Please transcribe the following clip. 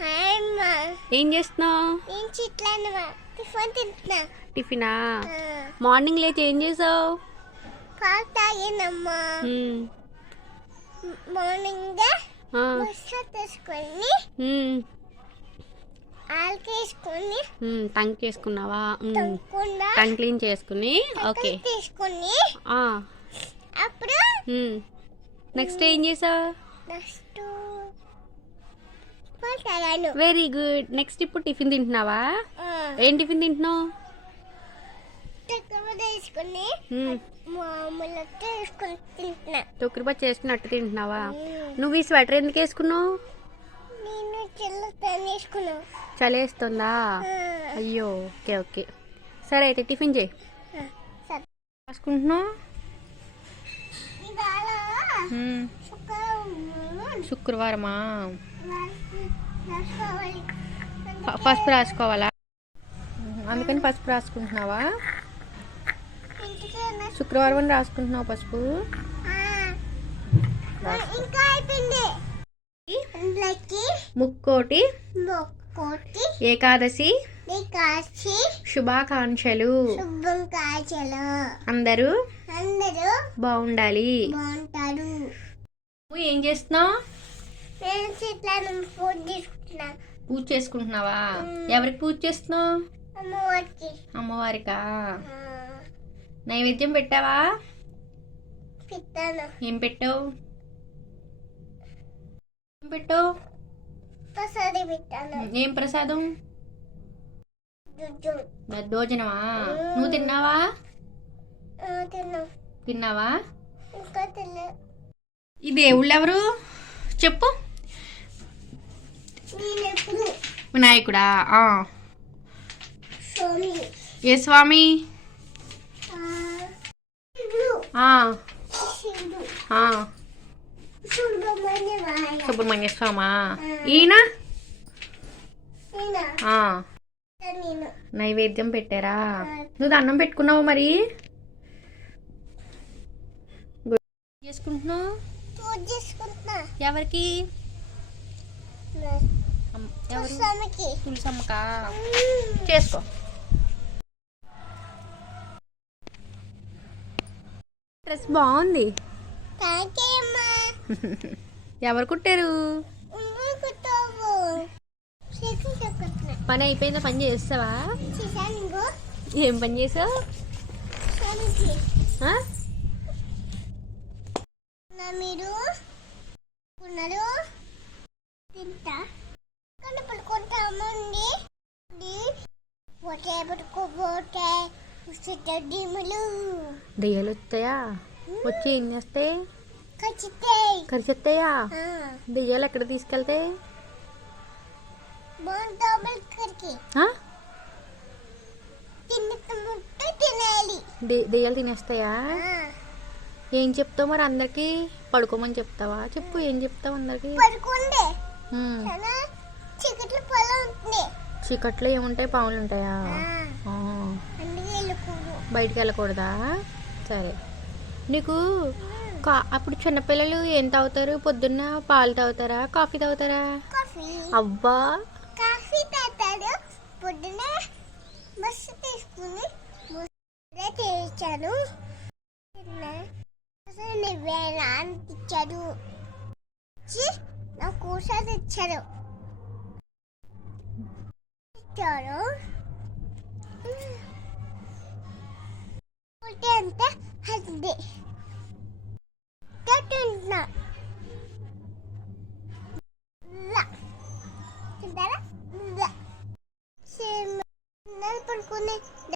Hi అమ్మా. ఏం చేస్తున్నావు? ఏం చిట్లన్నమా టిఫిన్ తింటున్నా. టిఫినా? మార్నింగ్ లేచి ఏం చేసావు? పాలు తాగినమ్మా. మార్నింగ్ మసాలా తీసుకొని ఆల్కేసుకొని టంగ్ చేసుకున్నావా? టంగ్ క్లీన్ చేసుకుని ఓకే తీసుకొని అప్పుడు నెక్స్ట్ ఏం చేసావు? నెక్స్ట్ పాలు తాగాను. Very good. నెక్స్ట్ ఇప్పుడు టిఫిన్ తింటున్నావా? ఏం టిఫిన్ తింటున్నావు? తీసుకుని మామూలు తీసుకొని తింటున్నా. తొక్కుడుపచ్చి చేసుకుని అట్టు తింటున్నావా? నువ్వు ఈ స్వెటర్ ఎందుకు వేసుకున్నావు? నేను వేసుకున్నావు. చలేస్తుందా? అయ్యో, ఓకే ఓకే. సరే అయితే టిఫిన్ చేయి. రాసుకుంటున్నావు? శుక్రవారమా? పసుపు రాసుకోవాలా? అందుకని పసుపు రాసుకుంటున్నావా? శుక్రవారం రాసుకుంటున్నావు పసుపు? ముక్కోటి ఏకాదశి శుభాకాంక్షలు. అందరూ బాగుండాలి. నువ్వు ఏం చేస్తున్నావు? పూజ చేసుకుంటున్నావా? ఎవరికి పూజ చేస్తున్నావు? అమ్మవారికా? నైవేద్యం పెట్టావా? ఏం పెట్టావు? ఏం ప్రసాదం? దద్దోజనమా? నువ్వు తిన్నావా? తిన్నావా? ఈ దేవుళ్ళు ఎవరు చెప్పు? వినాయకుడా? ఏ స్వామి? సుబ్రహ్మణ్య స్వామా? ఈయన నైవేద్యం పెట్టారా? నువ్వు దండం పెట్టుకున్నావు మరి? చేసుకుంటున్నావు? ఎవరికి? తులసమ్మకా? చేసుకో. డ్రెస్ బాగుంది. ఎవరు కుట్టారు? పని అయిపోయిందా? పని చేస్తావా? ఏం పని చేసావు? మీరు తింటా పడుకుంటామండి. దెయ్యాలు వస్తాయా? వచ్చి ఏం చేస్తాయి? కరిచేస్తాయా? దెయ్యాలు ఎక్కడ తీసుకెళ్తాయి? దెయ్యాలు తినేస్తాయా? ఏం చెప్తావు మరి అందరికి? పడుకోమని చెప్తావా? చెప్పు, ఏం చెప్తావు అందరికి? చీకట్లో ఏముంటాయి? పాములు ఉంటాయా? బయటికి వెళ్ళకూడదా? సరే. నీకు అప్పుడు చిన్నపిల్లలు ఏం తాగుతారు? పొద్దున్న పాలు తాగుతారా? కాఫీ తాగుతారా? అబ్బా, కాఫీ తాగుతాడు. పొద్దున్న బస్సు తీసుకుని తెచ్చాను. ఇచ్చాడు. నాకు కూర్చొని ఇచ్చాడు. అంతే అది పడుకుని